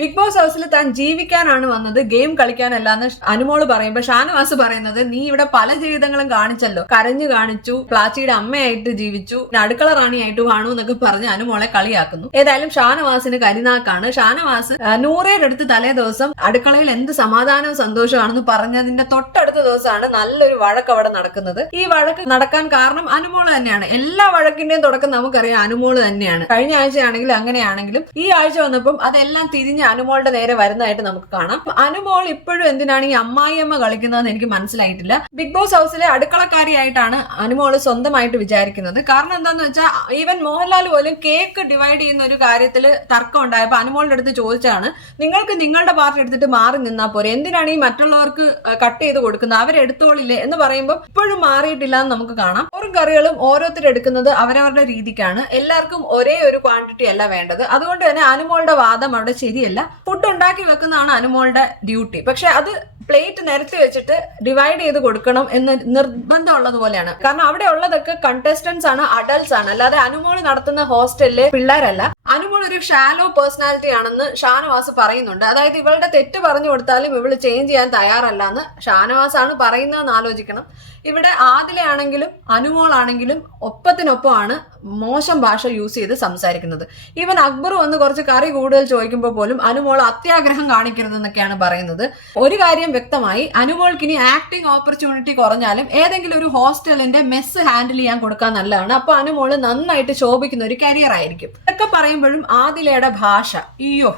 Big boss ഹൗസിൽ താൻ ജീവിക്കാനാണ് വന്നത്, ഗെയിം കളിക്കാനല്ല എന്ന് അനുമോള് പറയുമ്പോ ഷാനവാസ് പറയുന്നത് നീ ഇവിടെ പല ജീവിതങ്ങളും കാണിച്ചല്ലോ, കരഞ്ഞു കാണിച്ചു, പ്ലാച്ചിയുടെ അമ്മയായിട്ട് ജീവിച്ചു, അടുക്കള റാണിയായിട്ട് കാണൂ എന്നൊക്കെ പറഞ്ഞ് അനുമോളെ കളിയാക്കുന്നു. ഏതായാലും ഷാനവാസിന് കരിനാക്കാണ്. ഷാനവാസ് നൂറയുടെ അടുത്ത് തലേ ദിവസം അടുക്കളയിൽ എന്ത് സമാധാനവും സന്തോഷമാണെന്ന് പറഞ്ഞതിന്റെ തൊട്ടടുത്ത ദിവസമാണ് നല്ലൊരു വഴക്ക് അവിടെ നടക്കുന്നത്. ഈ വഴക്ക് നടക്കാൻ കാരണം അനുമോള് തന്നെയാണ്. എല്ലാ വഴക്കിന്റെയും തുടക്കം നമുക്കറിയാം അനുമോള് തന്നെയാണ്. കഴിഞ്ഞ ആഴ്ചയാണെങ്കിലും അങ്ങനെയാണെങ്കിലും ഈ ആഴ്ച വന്നപ്പം അതെല്ലാം തിരിഞ്ഞ് അനുമോളുടെ നേരെ വരുന്നതായിട്ട് നമുക്ക് കാണാം. അനുമോൾ ഇപ്പോഴും എന്തിനാണ് ഈ അമ്മായിയമ്മ കളിക്കുന്നതെന്ന് എനിക്ക് മനസ്സിലായിട്ടില്ല. ബിഗ് ബോസ് ഹൗസിലെ അടുക്കളക്കാരിയായിട്ടാണ് അനുമോള് സ്വന്തമായിട്ട് വിചാരിക്കുന്നത്. കാരണം എന്താന്ന് വെച്ചാൽ ഈവൻ മോഹൻലാൽ പോലും കേക്ക് ഡിവൈഡ് ചെയ്യുന്ന ഒരു കാര്യത്തിൽ തർക്കം ഉണ്ടായപ്പോൾ അനുമോളുടെ അടുത്ത് ചോദിച്ചാണ്, നിങ്ങൾക്ക് നിങ്ങളുടെ പാർട്ടി എടുത്തിട്ട് മാറി നിന്നാൽ പോരെ, എന്തിനാണ് ഈ മറ്റുള്ളവർക്ക് കട്ട് ചെയ്ത് കൊടുക്കുന്നത്, അവരെടുത്തോളില്ലേ എന്ന് പറയുമ്പോൾ ഇപ്പോഴും മാറിയിട്ടില്ല എന്ന് നമുക്ക് കാണാം. ഓരോ കറികളും ഓരോരുത്തരെടുക്കുന്നത് അവരവരുടെ രീതിക്കാണ്. എല്ലാവർക്കും ഒരേ ഒരു ക്വാണ്ടിറ്റി അല്ല വേണ്ടത്. അതുകൊണ്ട് തന്നെ അനുമോളുടെ വാദം അവിടെ ശരിയല്ല. ഫുഡ് ഉണ്ടാക്കി വെക്കുന്നതാണ് അനുമോളുടെ ഡ്യൂട്ടി. പക്ഷെ അത് പ്ലേറ്റ് നിരത്തി വെച്ചിട്ട് ഡിവൈഡ് ചെയ്ത് കൊടുക്കണം എന്ന് നിർബന്ധമുള്ളത് പോലെയാണ്. കാരണം അവിടെ ഉള്ളതൊക്കെ കണ്ടസ്റ്റന്റ്സ് ആണ്, അഡൽട്സ് ആണ്, അല്ലാതെ അനുമോൾ നടത്തുന്ന ഹോസ്റ്റലിലെ പിള്ളേരല്ല. അനുമോൾ ഒരു ഷാലോ പേഴ്സണാലിറ്റി ആണെന്ന് ഷാനവാസ് പറയുന്നുണ്ട്. അതായത് ഇവളുടെ തെറ്റ് പറഞ്ഞു കൊടുത്താലും ഇവള് ചേഞ്ച് ചെയ്യാൻ തയ്യാറല്ല എന്ന് ഷാനവാസ് ആണ് പറയുന്നതെന്ന് ആലോചിക്കണം. ഇവിടെ ആദിലയാണെങ്കിലും അനുമോളാണെങ്കിലും ഒപ്പത്തിനൊപ്പമാണ് മോശം ഭാഷ യൂസ് ചെയ്ത് സംസാരിക്കുന്നത്. ഈവൻ അക്ബർ വന്ന് കുറച്ച് കറി കൂടുതൽ ചോദിക്കുമ്പോൾ പോലും അനുമോൾ അത്യാഗ്രഹം കാണിക്കരുതെന്നൊക്കെയാണ് പറയുന്നത്. ഒരു കാര്യം വ്യക്തമായി, അനുമോൾക്ക് ഇനി ആക്ടിംഗ് ഓപ്പർച്യൂണിറ്റി കുറഞ്ഞാലും ഏതെങ്കിലും ഒരു ഹോസ്റ്റലിന്റെ മെസ്സ് ഹാൻഡിൽ ചെയ്യാൻ കൊടുക്കാൻ നല്ലതാണ്. അപ്പൊ അനുമോള് നന്നായിട്ട് ശോഭിക്കുന്ന ഒരു കരിയർ ആയിരിക്കും. ഇതൊക്കെ പറയുമ്പോഴും ആദിലയുടെ ഭാഷ അയ്യോ,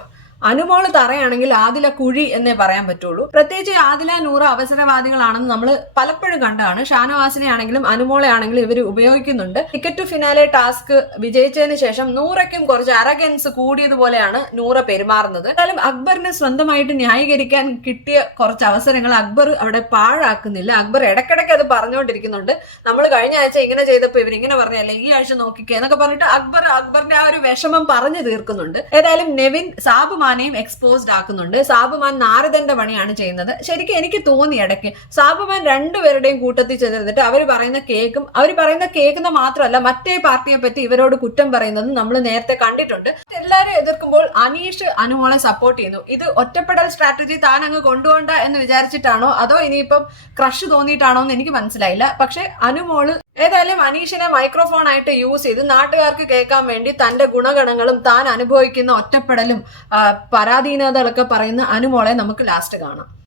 അനുമോള് തറയാണെങ്കിൽ ആദില കുഴി എന്നേ പറയാൻ പറ്റുള്ളൂ. പ്രത്യേകിച്ച് ആദില നൂറ അവസരവാദികളാണെന്ന് നമ്മൾ പലപ്പോഴും കണ്ടതാണ്. ഷാനവാസിനെ ആണെങ്കിലും അനുമോളെ ആണെങ്കിലും ഇവർ ഉപയോഗിക്കുന്നുണ്ട്. ടിക്കറ്റ് ടു ഫിനാലെ ടാസ്ക് വിജയിച്ചതിന് ശേഷം നൂറയ്ക്കും കുറച്ച് അറഗൻസ് കൂടിയതുപോലെയാണ് നൂറ പെരുമാറുന്നത്. എന്നാലും അക്ബറിനെ സ്വന്തമായിട്ട് ന്യായീകരിക്കാൻ കിട്ടിയ കുറച്ച് അവസരങ്ങൾ അക്ബർ അവിടെ പാഴാക്കുന്നില്ല. അക്ബർ ഇടയ്ക്കിടയ്ക്ക് അത് പറഞ്ഞുകൊണ്ടിരിക്കുന്നുണ്ട്. നമ്മൾ കഴിഞ്ഞ ആഴ്ച ഇങ്ങനെ ചെയ്തപ്പോൾ ഇവരിങ്ങനെ പറഞ്ഞല്ലേ, ഈ ആഴ്ച നോക്കിക്കേ എന്നൊക്കെ പറഞ്ഞിട്ട് അക്ബറിന്റെ ആ ഒരു വിഷമം പറഞ്ഞു തീർക്കുന്നുണ്ട്. ഏതായാലും നെവിൻ സാബുമാനെയും എക്സ്പോസ്ഡ് ആക്കുന്നുണ്ട്. സാബുമാൻ നാരദന്റെ പണിയാണ് ചെയ്യുന്നത്. ശരിക്കും എനിക്ക് തോന്നി ഇടയ്ക്ക് സാബുമാൻ രണ്ടുപേരുടെയും കൂട്ടത്തിൽ ചെന്നിട്ട് അവർ പറയുന്ന കേൾക്കുന്ന മാത്രമല്ല മറ്റേ പാർട്ടിയെ പറ്റി ഇവരോട് കുറ്റം പറയുന്നത് നമ്മൾ നേരത്തെ കണ്ടിട്ടുണ്ട്. എല്ലാവരും എതിർക്കുമ്പോൾ അനീഷ് അനുമോളെ സപ്പോർട്ട് ചെയ്യുന്നു. ഇത് ഒറ്റപ്പെടൽ സ്ട്രാറ്റജി താൻ അങ്ങ് കൊണ്ടുപോണ്ട എന്ന് വിചാരിച്ചിട്ടാണോ അതോ ഇനിയിപ്പം ക്രഷ് തോന്നിയിട്ടാണോ എന്ന് എനിക്ക് മനസ്സിലായില്ല. പക്ഷെ അനുമോള് ഏതായാലും അനീഷിനെ മൈക്രോഫോൺ ആയിട്ട് യൂസ് ചെയ്ത് നാട്ടുകാർക്ക് കേൾക്കാൻ വേണ്ടി തന്റെ ഗുണഗണങ്ങളും താൻ അനുഭവിക്കുന്ന ഒറ്റപ്പെടലും പരാധീനതകളൊക്കെ പറയുന്ന അനുമോളെ നമുക്ക് ലാസ്റ്റ് കാണാം.